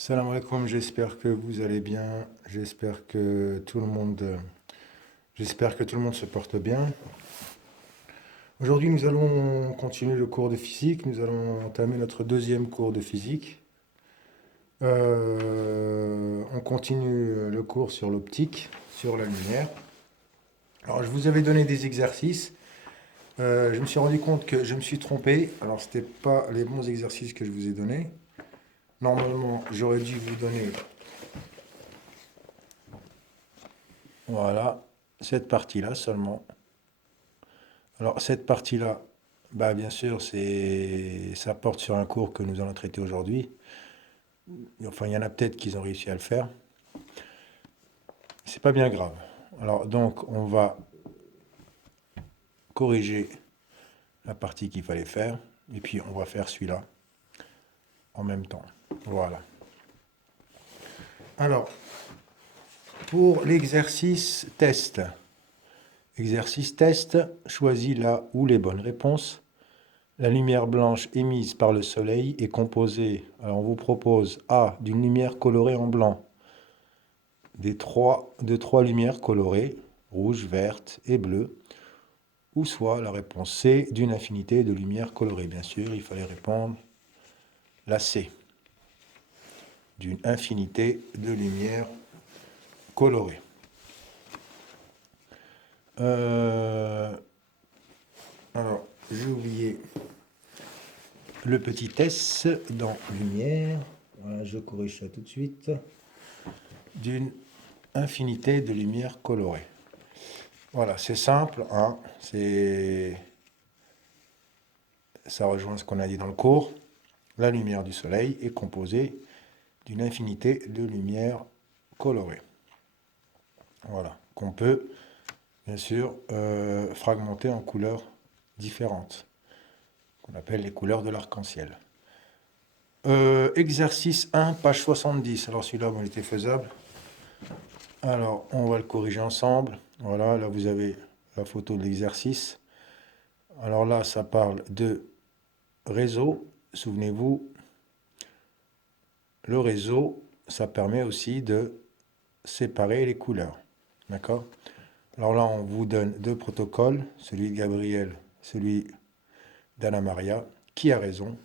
Salam alaikum, j'espère que vous allez bien, j'espère que tout le monde se porte bien. Aujourd'hui, nous allons continuer le cours de physique, nous allons entamer notre deuxième cours de physique. On continue le cours sur l'optique, sur la lumière. Alors, je vous avais donné des exercices. Je me suis rendu compte que je me suis trompé. Alors, ce n'était pas les bons exercices que je vous ai donnés. Normalement, j'aurais dû vous donner, voilà, cette partie-là seulement. Alors, cette partie-là, bah, bien sûr, ça porte sur un cours que nous allons traiter aujourd'hui. Enfin, il y en a peut-être qui ont réussi à le faire. C'est pas bien grave. Alors, donc, on va corriger la partie qu'il fallait faire. Et puis, on va faire celui-là en même temps. Voilà. Alors, pour l'exercice test. Exercice test, choisis là où les bonnes réponses. La lumière blanche émise par le soleil est composée, alors on vous propose A, d'une lumière colorée en blanc, de trois lumières colorées, rouge, verte et bleue, ou soit la réponse C, d'une infinité de lumières colorées. Bien sûr, il fallait répondre la C, d'une infinité de lumières colorées. Alors, j'ai oublié le petit S dans lumière. Voilà, je corrige ça tout de suite. D'une infinité de lumières colorées. Voilà, c'est simple, hein, ça rejoint ce qu'on a dit dans le cours. La lumière du soleil est composée d'une infinité de lumières colorées. Voilà, qu'on peut bien sûr fragmenter en couleurs différentes, qu'on appelle les couleurs de l'arc-en-ciel. Exercice 1, page 70. Alors celui-là, il était faisable. Alors, on va le corriger ensemble. Voilà, là vous avez la photo de l'exercice. Alors là, ça parle de réseau. Souvenez-vous, le réseau, ça permet aussi de séparer les couleurs. D'accord? Alors là, on vous donne deux protocoles, celui de Gabriel, celui d'Anna Maria. Qui a raison?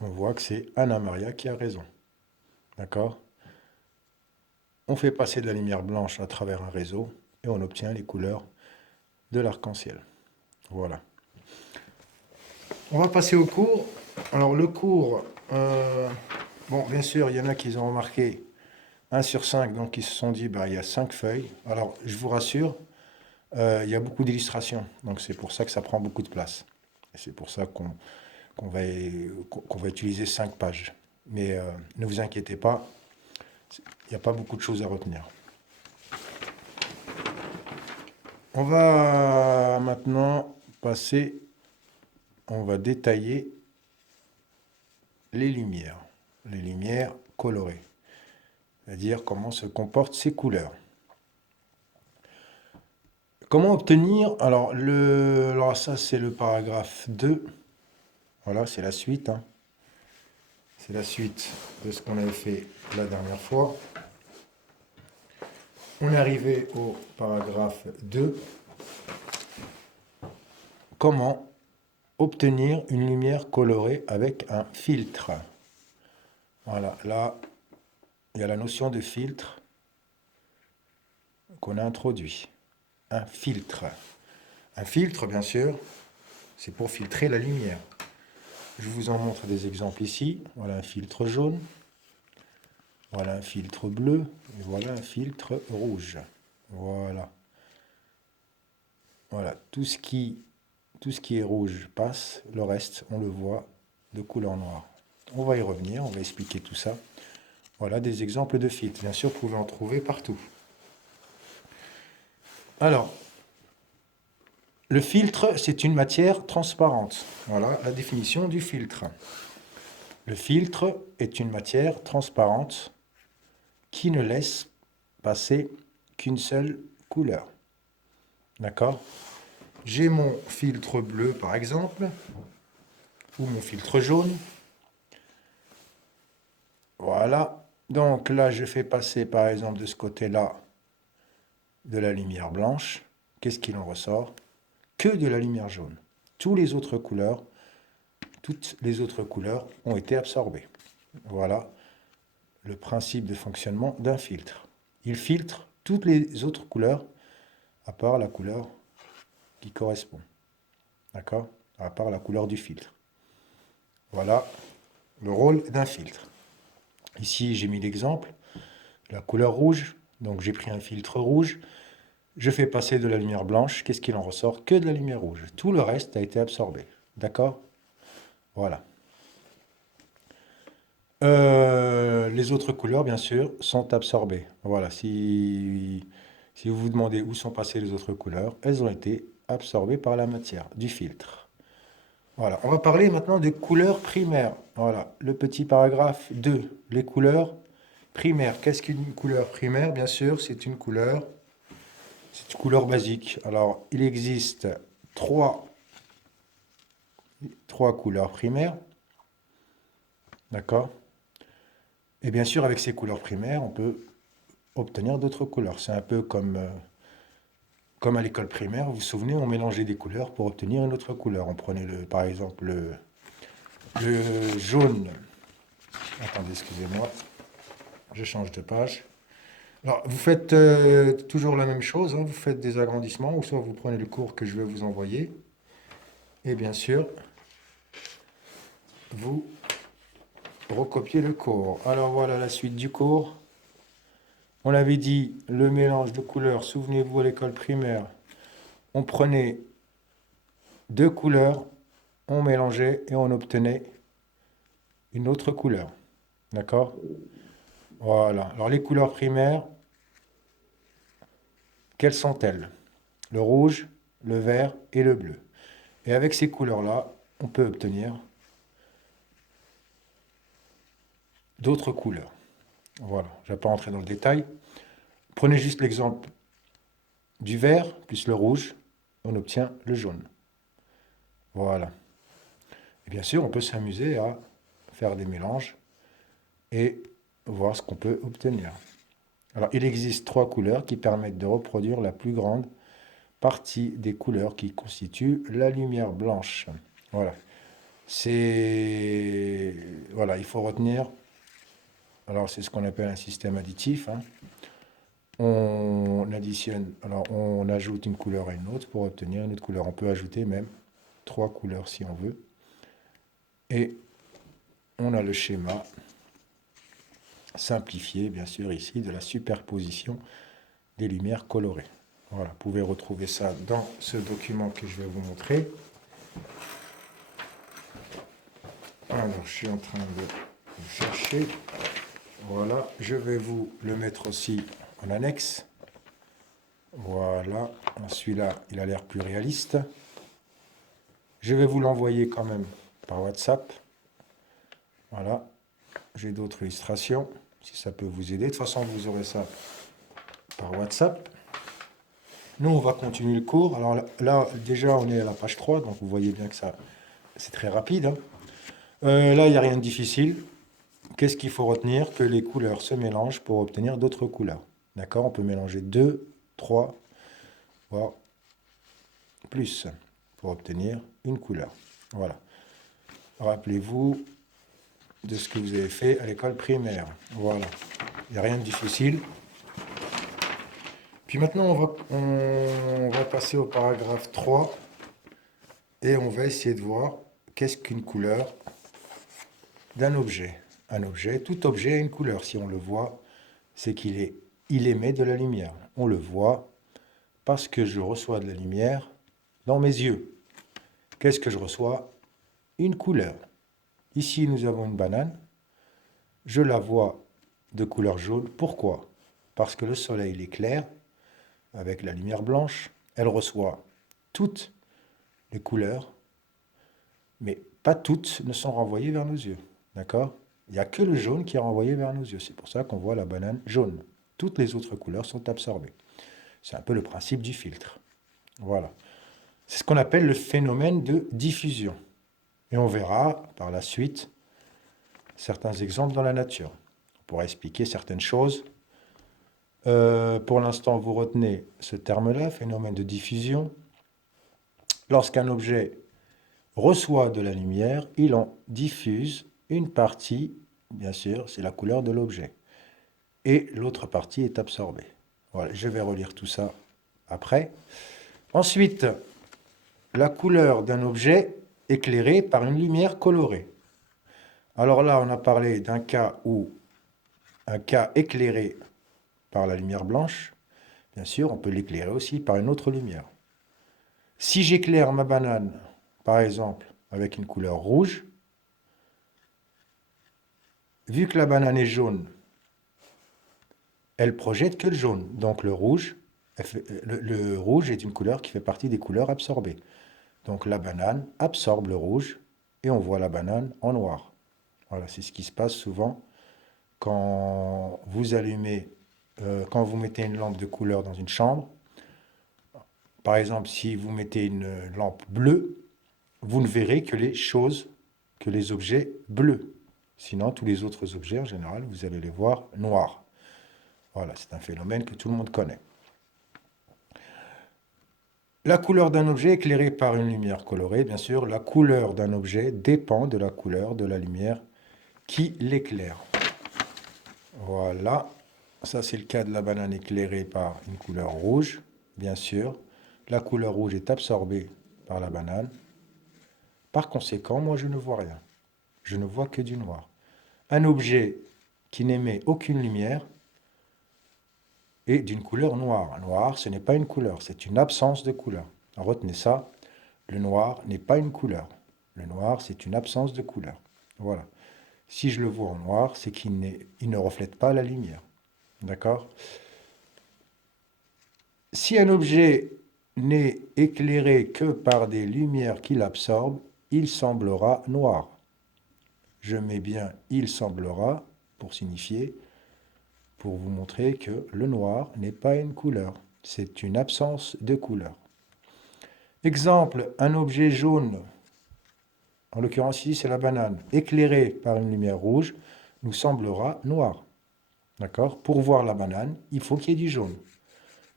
On voit que c'est Anna Maria qui a raison. D'accord? On fait passer de la lumière blanche à travers un réseau et on obtient les couleurs de l'arc-en-ciel. Voilà. On va passer au cours. Alors le cours, bon, bien sûr, il y en a qui ont remarqué 1 sur 5, donc ils se sont dit, bah, il y a 5 feuilles. Alors, je vous rassure, il y a beaucoup d'illustrations, donc c'est pour ça que ça prend beaucoup de place. Et c'est pour ça qu'on va utiliser 5 pages. Mais ne vous inquiétez pas, il n'y a pas beaucoup de choses à retenir. On va maintenant passer, on va détailler les lumières colorées, c'est-à-dire comment se comportent ces couleurs. Comment obtenir, alors ça c'est le paragraphe 2, voilà, c'est la suite, hein. C'est la suite de ce qu'on avait fait la dernière fois. On est arrivé au paragraphe 2. Comment obtenir une lumière colorée avec un filtre? Voilà, là, il y a la notion de filtre qu'on a introduit. Un filtre. Un filtre, bien sûr, c'est pour filtrer la lumière. Je vous en montre des exemples ici. Voilà un filtre jaune. Voilà un filtre bleu. Et voilà un filtre rouge. Voilà. Voilà, tout ce qui est rouge passe, le reste, on le voit de couleur noire. On va y revenir, on va expliquer tout ça. Voilà des exemples de filtres. Bien sûr, vous pouvez en trouver partout. Alors, le filtre, c'est une matière transparente. Voilà la définition du filtre. Le filtre est une matière transparente qui ne laisse passer qu'une seule couleur. D'accord? J'ai mon filtre bleu, par exemple, ou mon filtre jaune. Voilà. Donc là, je fais passer, par exemple, de ce côté-là, de la lumière blanche. Qu'est-ce qu'il en ressort? Que de la lumière jaune. Toutes les autres couleurs ont été absorbées. Voilà le principe de fonctionnement d'un filtre. Il filtre toutes les autres couleurs, à part la couleur qui correspond. D'accord? À part la couleur du filtre. Voilà le rôle d'un filtre. Ici, j'ai mis l'exemple, la couleur rouge. Donc, j'ai pris un filtre rouge. Je fais passer de la lumière blanche. Qu'est-ce qu'il en ressort? Que de la lumière rouge. Tout le reste a été absorbé. D'accord? Voilà. Les autres couleurs, bien sûr, sont absorbées. Voilà. Si vous vous demandez où sont passées les autres couleurs, elles ont été absorbées par la matière du filtre. Voilà. On va parler maintenant des couleurs primaires. Voilà. Le petit paragraphe 2. Les couleurs primaires. Qu'est-ce qu'une couleur primaire? Bien sûr, c'est une couleur basique. Alors, il existe trois couleurs primaires. D'accord? Et bien sûr, avec ces couleurs primaires, on peut obtenir d'autres couleurs. C'est un peu comme à l'école primaire. Vous vous souvenez, on mélangeait des couleurs pour obtenir une autre couleur. On prenait, par exemple, le jaune. Attendez, excusez-moi. Je change de page. Alors, vous faites toujours la même chose, hein. Vous faites des agrandissements, ou soit vous prenez le cours que je vais vous envoyer. Et bien sûr, vous recopiez le cours. Alors voilà la suite du cours. On avait dit le mélange de couleurs. Souvenez-vous, à l'école primaire, on prenait deux couleurs, on mélangeait et on obtenait une autre couleur. D'accord? Voilà. Alors les couleurs primaires, quelles sont-elles? Le rouge, le vert et le bleu. Et avec ces couleurs-là, on peut obtenir d'autres couleurs. Voilà, je ne vais pas rentrer dans le détail. Prenez juste l'exemple du vert plus le rouge, on obtient le jaune. Voilà. Et bien sûr, on peut s'amuser à faire des mélanges et voir ce qu'on peut obtenir. Alors, il existe trois couleurs qui permettent de reproduire la plus grande partie des couleurs qui constituent la lumière blanche. Voilà. Voilà, il faut retenir. Alors, c'est ce qu'on appelle un système additif, hein. On additionne, alors on ajoute une couleur à une autre pour obtenir une autre couleur. On peut ajouter même trois couleurs si on veut. Et on a le schéma simplifié, bien sûr, ici, de la superposition des lumières colorées. Voilà, vous pouvez retrouver ça dans ce document que je vais vous montrer. Alors, je suis en train de chercher. Voilà, je vais vous le mettre aussi en annexe. Voilà, celui-là, il a l'air plus réaliste. Je vais vous l'envoyer quand même par WhatsApp. Voilà, j'ai d'autres illustrations, si ça peut vous aider. De toute façon, vous aurez ça par WhatsApp. Nous, on va continuer le cours. Alors là, déjà, on est à la page 3, donc vous voyez bien que ça, c'est très rapide, hein. Là, il n'y a rien de difficile. Qu'est-ce qu'il faut retenir? Que les couleurs se mélangent pour obtenir d'autres couleurs. D'accord? On peut mélanger 2, 3, voire plus pour obtenir une couleur. Voilà. Rappelez-vous de ce que vous avez fait à l'école primaire. Voilà. Il n'y a rien de difficile. Puis maintenant, on va passer au paragraphe 3 et on va essayer de voir qu'est-ce qu'une couleur d'un objet. Un objet, tout objet a une couleur. Si on le voit, c'est il émet de la lumière. On le voit parce que je reçois de la lumière dans mes yeux. Qu'est-ce que je reçois? Une couleur. Ici, nous avons une banane. Je la vois de couleur jaune. Pourquoi? Parce que le soleil l'éclaire avec la lumière blanche. Elle reçoit toutes les couleurs, mais pas toutes ne sont renvoyées vers nos yeux. D'accord? Il n'y a que le jaune qui est renvoyé vers nos yeux. C'est pour ça qu'on voit la banane jaune. Toutes les autres couleurs sont absorbées. C'est un peu le principe du filtre. Voilà. C'est ce qu'on appelle le phénomène de diffusion. Et on verra par la suite certains exemples dans la nature. pourra expliquer certaines choses. Pour l'instant, vous retenez ce terme-là, phénomène de diffusion. Lorsqu'un objet reçoit de la lumière, il en diffuse une partie, bien sûr, c'est la couleur de l'objet. Et l'autre partie est absorbée. Voilà, je vais relire tout ça après. Ensuite, la couleur d'un objet éclairé par une lumière colorée. Alors là, on a parlé d'un cas éclairé par la lumière blanche. Bien sûr, on peut l'éclairer aussi par une autre lumière. Si j'éclaire ma banane, par exemple, avec une couleur rouge, vu que la banane est jaune, elle projette que le jaune. Donc le rouge est une couleur qui fait partie des couleurs absorbées. Donc la banane absorbe le rouge et on voit la banane en noir. Voilà, c'est ce qui se passe souvent quand vous quand vous mettez une lampe de couleur dans une chambre. Par exemple, si vous mettez une lampe bleue, vous ne verrez que les objets bleus. Sinon, tous les autres objets, en général, vous allez les voir noirs. Voilà, c'est un phénomène que tout le monde connaît. La couleur d'un objet éclairé par une lumière colorée, bien sûr, la couleur d'un objet dépend de la couleur de la lumière qui l'éclaire. Voilà, ça c'est le cas de la banane éclairée par une couleur rouge, bien sûr. La couleur rouge est absorbée par la banane. Par conséquent, moi je ne vois rien. Je ne vois que du noir. Un objet qui n'émet aucune lumière est d'une couleur noire. Noir, ce n'est pas une couleur, c'est une absence de couleur. Alors, retenez ça, le noir n'est pas une couleur. Le noir, c'est une absence de couleur. Voilà. Si je le vois en noir, c'est qu'il ne reflète pas la lumière. D'accord? Si un objet n'est éclairé que par des lumières qu'il absorbe, il semblera noir. Je mets bien « il semblera » pour signifier, pour vous montrer que le noir n'est pas une couleur, c'est une absence de couleur. Exemple, un objet jaune, en l'occurrence ici c'est la banane, éclairé par une lumière rouge, nous semblera noir. D'accord? Pour voir la banane, il faut qu'il y ait du jaune.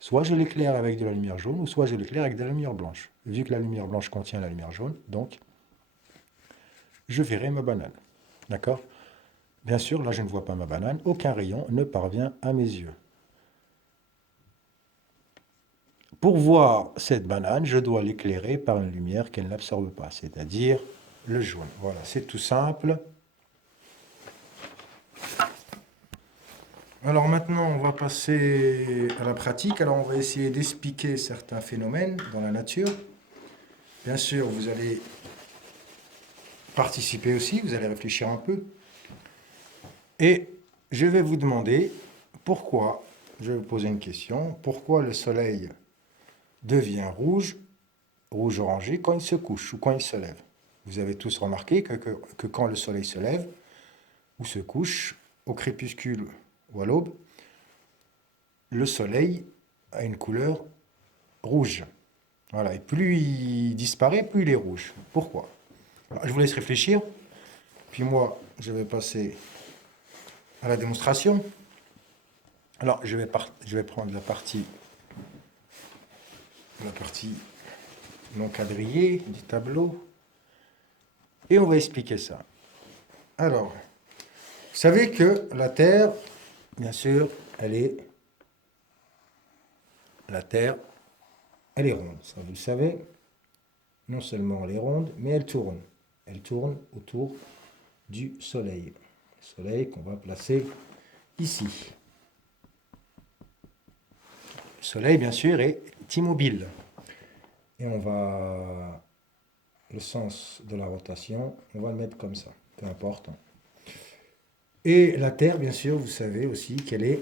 Soit je l'éclaire avec de la lumière jaune, ou soit je l'éclaire avec de la lumière blanche. Vu que la lumière blanche contient la lumière jaune, donc je verrai ma banane. D'accord? Bien sûr, là je ne vois pas ma banane, aucun rayon ne parvient à mes yeux. Pour voir cette banane, je dois l'éclairer par une lumière qu'elle n'absorbe pas, c'est-à-dire le jaune. Voilà, c'est tout simple. Alors maintenant, on va passer à la pratique. Alors on va essayer d'expliquer certains phénomènes dans la nature. Bien sûr, vous allez participer aussi, vous allez réfléchir un peu. Et je vais vous demander pourquoi, je vais vous poser une question, pourquoi le soleil devient rouge, rouge-orangé quand il se couche ou quand il se lève. Vous avez tous remarqué que quand le soleil se lève ou se couche, au crépuscule ou à l'aube, le soleil a une couleur rouge. Voilà, et plus il disparaît, plus il est rouge. Pourquoi? Alors, je vous laisse réfléchir, puis moi, je vais passer à la démonstration. Alors, je vais prendre la partie non quadrillée du tableau, et on va expliquer ça. Alors, vous savez que la Terre, bien sûr, la Terre, elle est ronde, ça vous le savez. Non seulement elle est ronde, mais elle tourne. Elle tourne autour du Soleil. Le Soleil qu'on va placer ici. Le Soleil, bien sûr, est immobile. Et le sens de la rotation, on va le mettre comme ça, peu importe. Et la Terre, bien sûr, vous savez aussi qu'elle est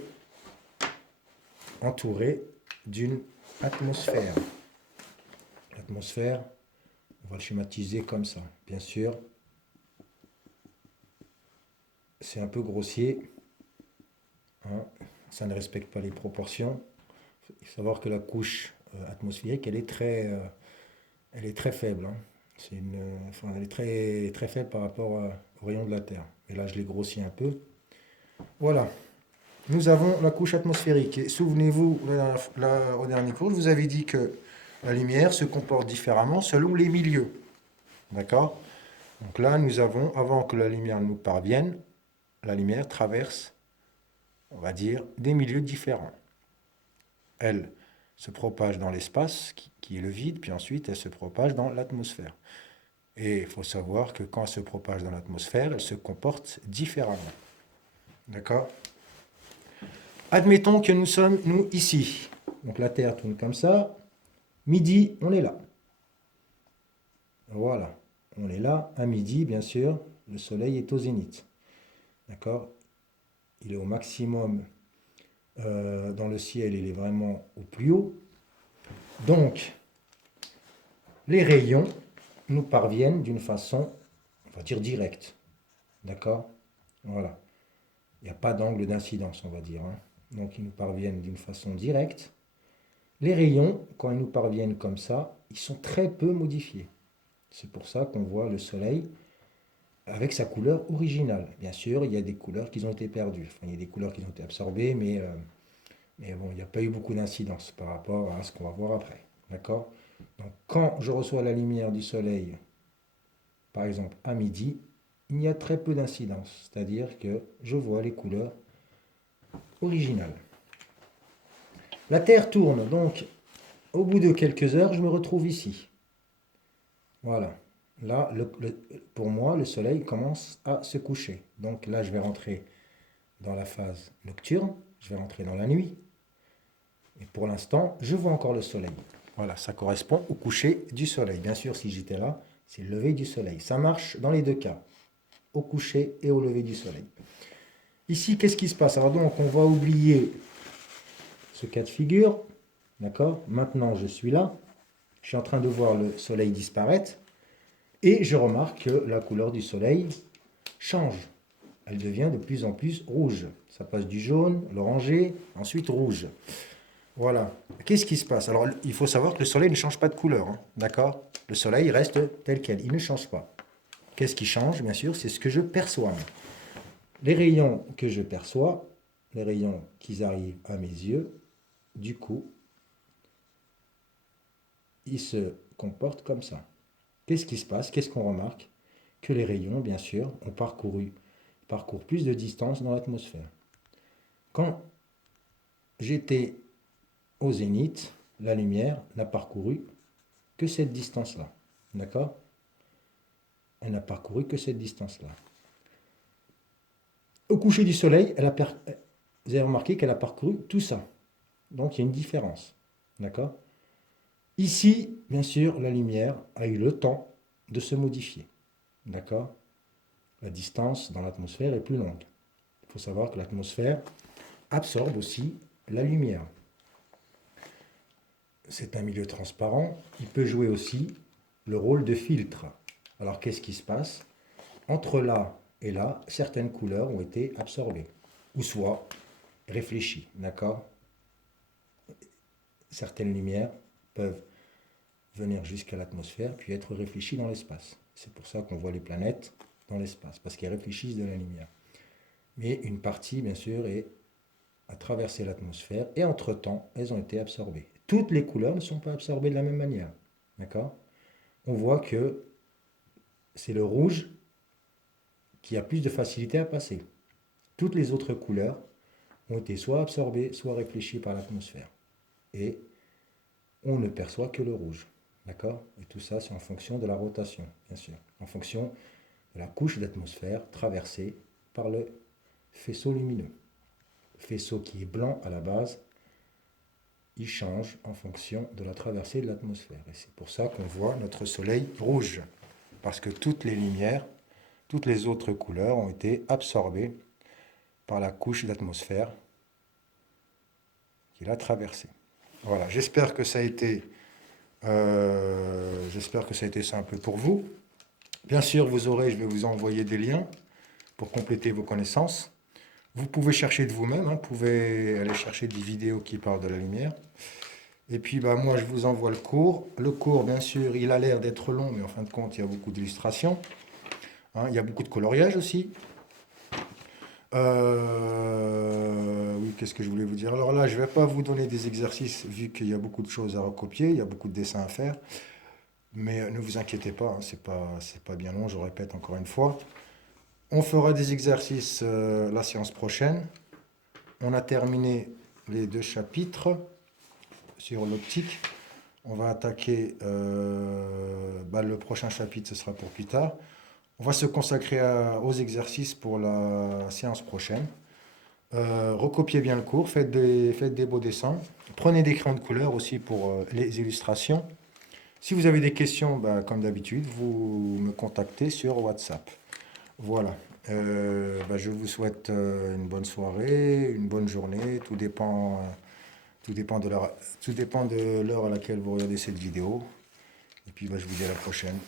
entourée d'une atmosphère. L'atmosphère, on va le schématiser comme ça. Bien sûr, c'est un peu grossier. Hein, ça ne respecte pas les proportions. Il faut savoir que la couche atmosphérique, elle est très faible. Hein. Elle est très, très faible par rapport au rayon de la Terre. Et là, je l'ai grossi un peu. Voilà. Nous avons la couche atmosphérique. Et souvenez-vous, au dernier cours, je vous avais dit que la lumière se comporte différemment selon les milieux. D'accord? Donc là, nous avons, avant que la lumière nous parvienne, la lumière traverse, on va dire, des milieux différents. Elle se propage dans l'espace, qui est le vide, puis ensuite elle se propage dans l'atmosphère. Et il faut savoir que quand elle se propage dans l'atmosphère, elle se comporte différemment. D'accord? Admettons que nous sommes, nous, ici. Donc la Terre tourne comme ça. Midi, on est là. Voilà. On est là. À midi, bien sûr, le Soleil est au zénith. D'accord? Il est au maximum dans le ciel, il est vraiment au plus haut. Donc, les rayons nous parviennent d'une façon, on va dire, directe. D'accord? Voilà. Il n'y a pas d'angle d'incidence, on va dire. Hein. Donc, ils nous parviennent d'une façon directe. Les rayons, quand ils nous parviennent comme ça, ils sont très peu modifiés. C'est pour ça qu'on voit le soleil avec sa couleur originale. Bien sûr, il y a des couleurs qui ont été perdues. Enfin, il y a des couleurs qui ont été absorbées, mais bon, il n'y a pas eu beaucoup d'incidence par rapport à ce qu'on va voir après. D'accord? Donc, quand je reçois la lumière du soleil, par exemple à midi, il y a très peu d'incidence. C'est-à-dire que je vois les couleurs originales. La Terre tourne, donc au bout de quelques heures, je me retrouve ici. Voilà. Là, pour moi, le soleil commence à se coucher. Donc là, je vais rentrer dans la phase nocturne, je vais rentrer dans la nuit. Et pour l'instant, je vois encore le soleil. Voilà, ça correspond au coucher du soleil. Bien sûr, si j'étais là, c'est le lever du soleil. Ça marche dans les deux cas, au coucher et au lever du soleil. Ici, qu'est-ce qui se passe? Alors donc, on va oublier ce cas de figure. D'accord? Maintenant, je suis là. Je suis en train de voir le soleil disparaître. Et je remarque que la couleur du soleil change. Elle devient de plus en plus rouge. Ça passe du jaune, l'orangé, ensuite rouge. Voilà. Qu'est-ce qui se passe? Alors, il faut savoir que le soleil ne change pas de couleur. Hein, d'accord? Le soleil reste tel quel. Il ne change pas. Qu'est-ce qui change? Bien sûr, c'est ce que je perçois. Les rayons que je perçois, les rayons qui arrivent à mes yeux, du coup, ils se comportent comme ça. Qu'est-ce qui se passe? Qu'est-ce qu'on remarque? Que les rayons, bien sûr, ont parcourent plus de distance dans l'atmosphère. Quand j'étais au zénith, la lumière n'a parcouru que cette distance-là. D'accord? Elle n'a parcouru que cette distance-là. Au coucher du soleil, vous avez remarqué qu'elle a parcouru tout ça. Donc il y a une différence. D'accord? Ici, bien sûr, la lumière a eu le temps de se modifier. D'accord? La distance dans l'atmosphère est plus longue. Il faut savoir que l'atmosphère absorbe aussi la lumière. C'est un milieu transparent. Il peut jouer aussi le rôle de filtre. Alors qu'est-ce qui se passe? Entre là et là, certaines couleurs ont été absorbées, ou soit réfléchies. D'accord? Certaines lumières peuvent venir jusqu'à l'atmosphère, puis être réfléchies dans l'espace. C'est pour ça qu'on voit les planètes dans l'espace, parce qu'elles réfléchissent de la lumière. Mais une partie, bien sûr, a traversé l'atmosphère, et entre-temps, elles ont été absorbées. Toutes les couleurs ne sont pas absorbées de la même manière. D'accord? On voit que c'est le rouge qui a plus de facilité à passer. Toutes les autres couleurs ont été soit absorbées, soit réfléchies par l'atmosphère. Et on ne perçoit que le rouge. D'accord? Et tout ça, c'est en fonction de la rotation, bien sûr. En fonction de la couche d'atmosphère traversée par le faisceau lumineux. Le faisceau qui est blanc à la base, il change en fonction de la traversée de l'atmosphère. Et c'est pour ça qu'on voit notre soleil rouge. Parce que toutes les lumières, toutes les autres couleurs ont été absorbées par la couche d'atmosphère qu'il a traversée. Voilà, j'espère que ça a été simple pour vous. Bien sûr, je vais vous envoyer des liens pour compléter vos connaissances. Vous pouvez chercher de vous-même, hein, vous pouvez aller chercher des vidéos qui parlent de la lumière. Et puis moi, je vous envoie le cours. Le cours, bien sûr, il a l'air d'être long, mais en fin de compte, il y a beaucoup d'illustrations. Hein, il y a beaucoup de coloriage aussi. Oui, qu'est-ce que je voulais vous dire? Alors là, je vais pas vous donner des exercices vu qu'il y a beaucoup de choses à recopier, il y a beaucoup de dessins à faire. Mais ne vous inquiétez pas, hein, c'est pas bien long, je répète encore une fois. On fera des exercices la séance prochaine. On a terminé les deux chapitres sur l'optique. On va attaquer le prochain chapitre, ce sera pour plus tard. On va se consacrer aux exercices pour la séance prochaine. Recopiez bien le cours, faites des beaux dessins. Prenez des crayons de couleur aussi pour les illustrations. Si vous avez des questions, comme d'habitude, vous me contactez sur WhatsApp. Voilà. Je vous souhaite une bonne soirée, une bonne journée. Tout dépend tout dépend de l'heure à laquelle vous regardez cette vidéo. Et puis je vous dis à la prochaine.